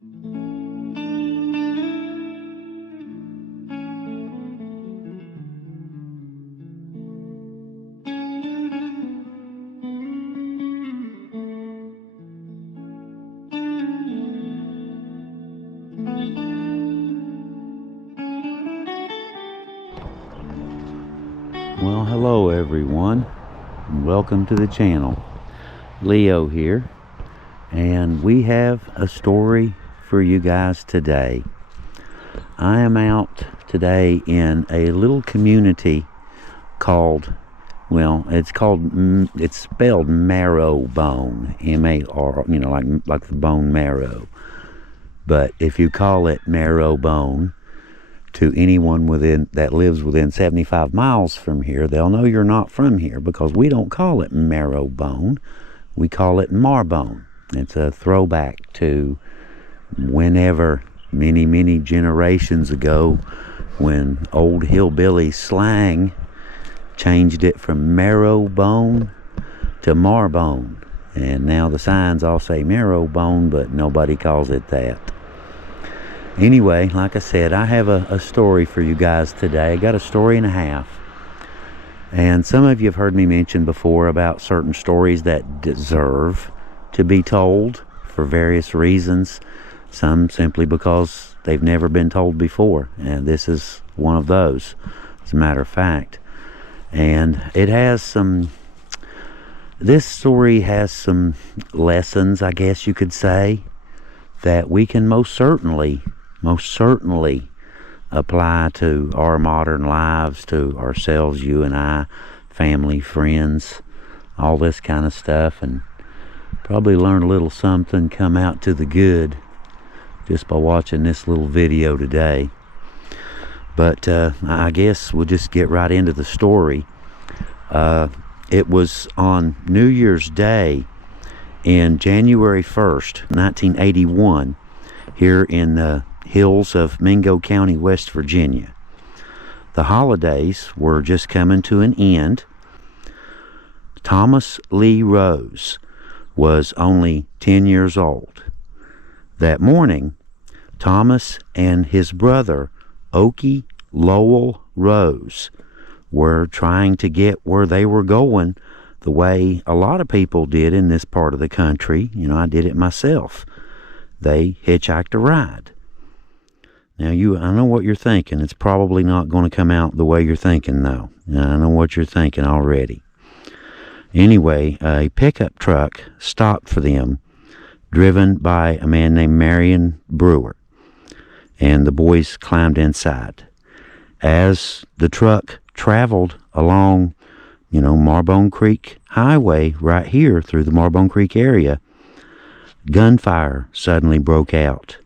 Well, hello everyone, and welcome to the channel. Leo here, and we have a story for you guys today. I am out today in a little community called, well, it's spelled Marrowbone, M-A-R, you know, like the bone marrow. But if you call it Marrowbone to anyone that lives within 75 miles from here, they'll know you're not from here, because we don't call it Marrowbone, we call it Marbone. It's a throwback to whenever, many generations ago, when old hillbilly slang changed it from Marrowbone to Marbone, and now the signs all say Marrowbone, but nobody calls it that. Anyway, like I said, I have a story for you guys today. I got a story and a half. And some of you have heard me mention before about certain stories that deserve to be told for various reasons. Some simply because they've never been told before. And this is one of those, as a matter of fact. And it has this story has some lessons, I guess you could say, that we can most certainly apply to our modern lives, to ourselves, you and I, family, friends, all this kind of stuff, and probably learn a little something, come out to the good, just by watching this little video today. But I guess we'll just get right into the story. It was on New Year's Day in January 1st, 1981, here in the hills of Mingo County, West Virginia. The holidays were just coming to an end. Thomas Lee Rose was only 10 years old. That morning, Thomas and his brother, Okie Lowell Rose, were trying to get where they were going the way a lot of people did in this part of the country. You know, I did it myself. They hitchhiked a ride. Now, I know what you're thinking. It's probably not going to come out the way you're thinking, though. I know what you're thinking already. Anyway, a pickup truck stopped for them, driven by a man named Marion Brewer, and the boys climbed inside. As the truck traveled along, Marbone Creek Highway right here through the Marbone Creek area, gunfire suddenly broke out.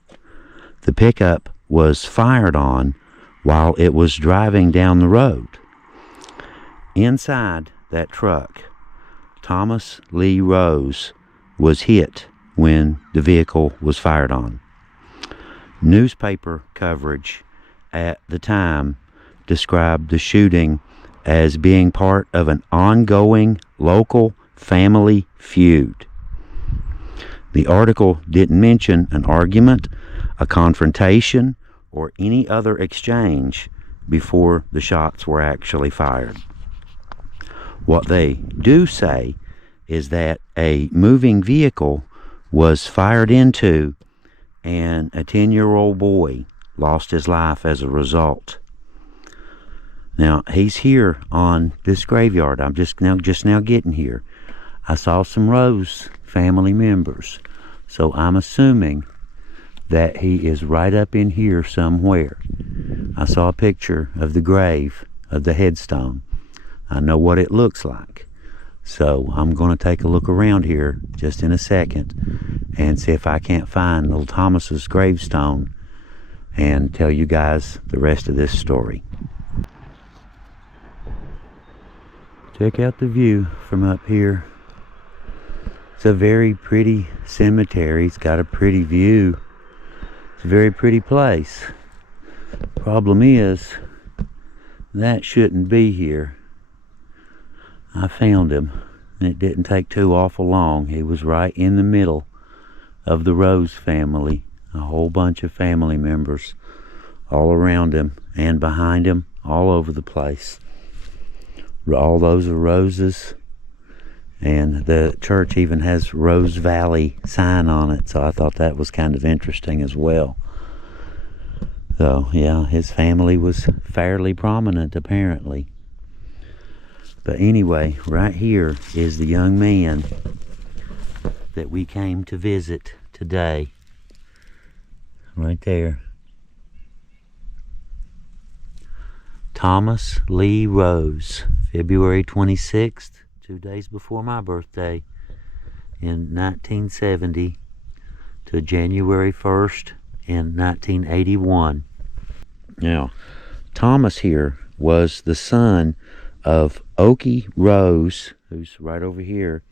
The pickup was fired on while it was driving down the road. Inside that truck, Thomas Lee Rose was hit when the vehicle was fired on. Newspaper coverage at the time described the shooting as being part of an ongoing local family feud. The article didn't mention an argument, a confrontation, or any other exchange before the shots were actually fired. What they do say is that a moving vehicle was fired into, and a 10-year-old boy lost his life as a result. Now, he's here on this graveyard. I'm just now getting here. I saw some Rose family members, so I'm assuming that he is right up in here somewhere. I saw a picture of the grave, of the headstone. I know what it looks like. So I'm going to take a look around here just in a second and see if I can't find little Thomas's gravestone and tell you guys the rest of this story. Check out the view from up here. It's a very pretty cemetery. It's got a pretty view. It's a very pretty place. Problem is, that shouldn't be here. I found him, and it didn't take too awful long. He was right in the middle of the Rose family. A whole bunch of family members all around him and behind him, all over the place. All those are roses, and the church even has Rose Valley sign on it, so I thought that was kind of interesting as well. So yeah, his family was fairly prominent apparently. But anyway, right here is the young man that we came to visit today. Right there. Thomas Lee Rose, February 26th, 2 days before my birthday, in 1970 to January 1st in 1981. Now, Thomas here was the son of Okie Rose, who's right over here,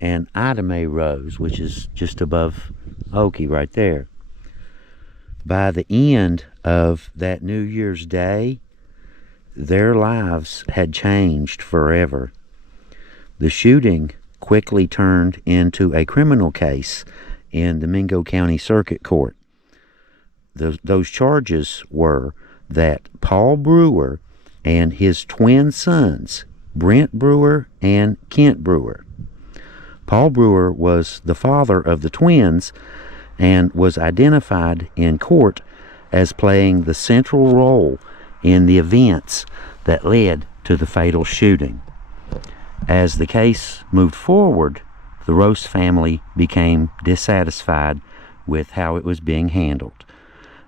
and Ida Mae Rose, which is just above Okie right there. By the end of that New Year's Day, their lives had changed forever. The shooting quickly turned into a criminal case in the Mingo County Circuit Court. Those charges were that Paul Brewer and his twin sons, Brent Brewer and Kent Brewer. Paul Brewer was the father of the twins and was identified in court as playing the central role in the events that led to the fatal shooting. As the case moved forward, the Rose family became dissatisfied with how it was being handled.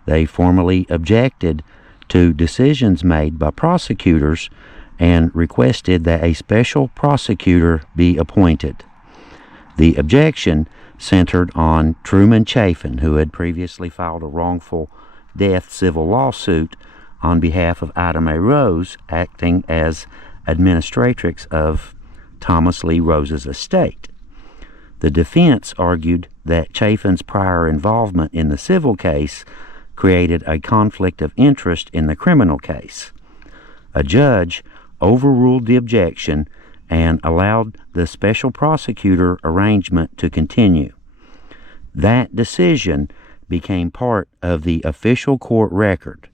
They formally objected to decisions made by prosecutors and requested that a special prosecutor be appointed. The objection centered on Truman Chafin, who had previously filed a wrongful death civil lawsuit on behalf of Ida Mae Rose, acting as administratrix of Thomas Lee Rose's estate. The defense argued that Chafin's prior involvement in the civil case created a conflict of interest in the criminal case. A judge overruled the objection and allowed the special prosecutor arrangement to continue. That decision became part of the official court record,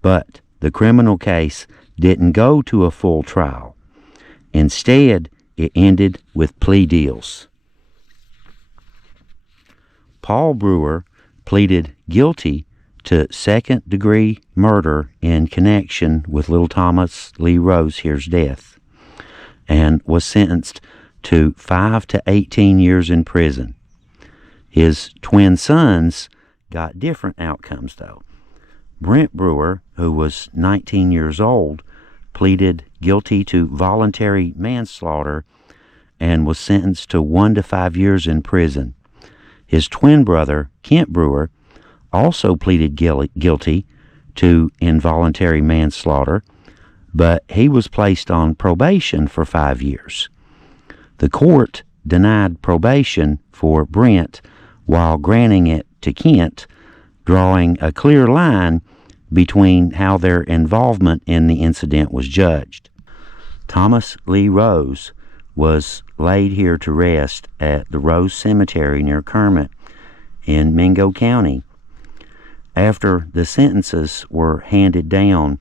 but the criminal case didn't go to a full trial. Instead, it ended with plea deals. Paul Brewer pleaded guilty to second-degree murder in connection with little Thomas Lee Rose here's death, and was sentenced to 5 to 18 years in prison. His twin sons got different outcomes, though. Brent Brewer, who was 19 years old, pleaded guilty to voluntary manslaughter and was sentenced to 1 to 5 years in prison. His twin brother, Kent Brewer, also pleaded guilty to involuntary manslaughter, but he was placed on probation for 5 years. The court denied probation for Brent while granting it to Kent, drawing a clear line between how their involvement in the incident was judged. Thomas Lee Rose was laid here to rest at the Rose Cemetery near Kermit in Mingo County. After the sentences were handed down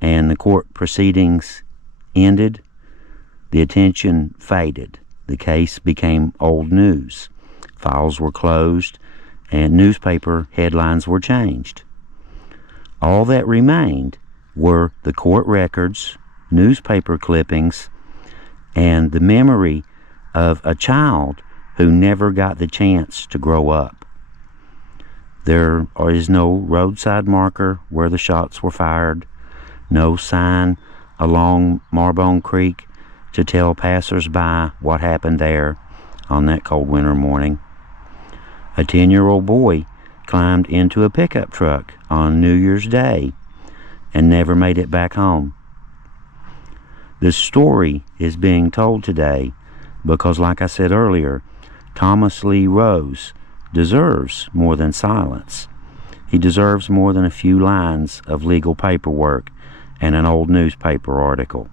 and the court proceedings ended, the attention faded. The case became old news. Files were closed and newspaper headlines were changed. All that remained were the court records, newspaper clippings, and the memory of a child who never got the chance to grow up. There is no roadside marker where the shots were fired, no sign along Marbone Creek to tell passers-by what happened there on that cold winter morning. A 10-year-old boy climbed into a pickup truck on New Year's Day and never made it back home. This story is being told today because, like I said earlier, Thomas Lee Rose deserves more than silence. He deserves more than a few lines of legal paperwork and an old newspaper article.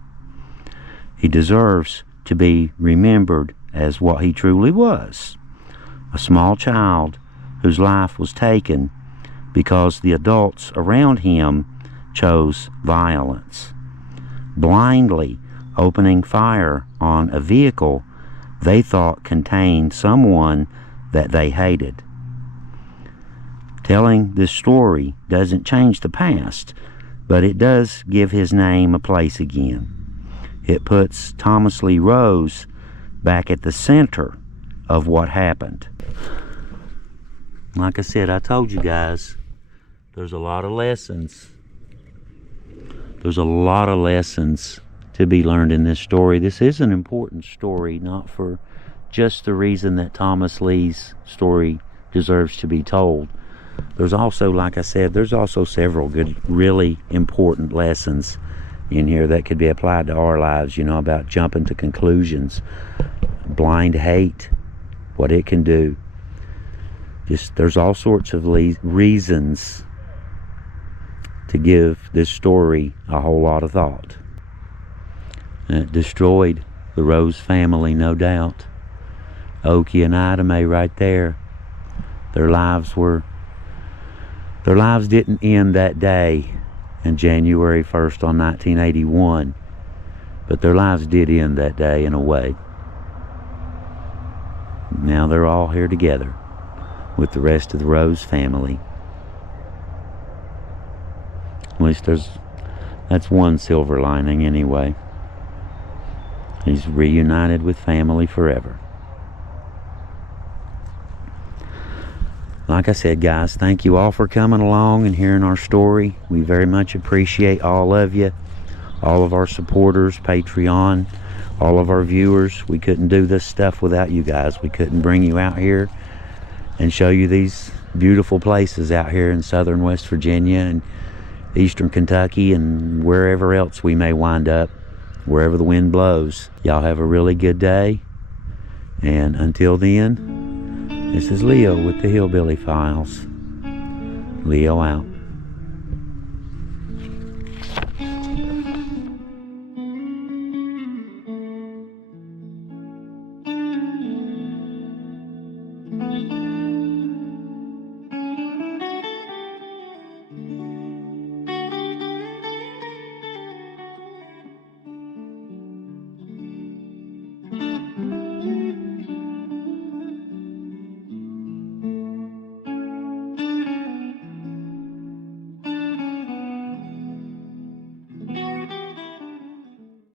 He deserves to be remembered as what he truly was, a small child whose life was taken because the adults around him chose violence, blindly opening fire on a vehicle they thought contained someone that they hated. Telling this story doesn't change the past, but it does give his name a place again. It puts Thomas Lee Rose back at the center of what happened. Like I said, I told you guys, there's a lot of lessons. There's a lot of lessons to be learned in this story. This is an important story, not for just the reason that Thomas Lee's story deserves to be told. There's also, like I said, there's also several good, really important lessons in here that could be applied to our lives, you know, about jumping to conclusions, blind hate, what it can do. Just, there's all sorts of reasons to give this story a whole lot of thought. And it destroyed the Rose family, no doubt. Okie and Ida Mae right there. Their lives didn't end that day in January 1st on 1981, but their lives did end that day in a way. Now they're all here together with the rest of the Rose family. At least that's one silver lining anyway. He's reunited with family forever. Like I said, guys, thank you all for coming along and hearing our story. We very much appreciate all of you, all of our supporters, Patreon, all of our viewers. We couldn't do this stuff without you guys. We couldn't bring you out here and show you these beautiful places out here in southern West Virginia and eastern Kentucky and wherever else we may wind up, wherever the wind blows. Y'all have a really good day, and until then, this is Leo with the Hillbilly Files. Leo out.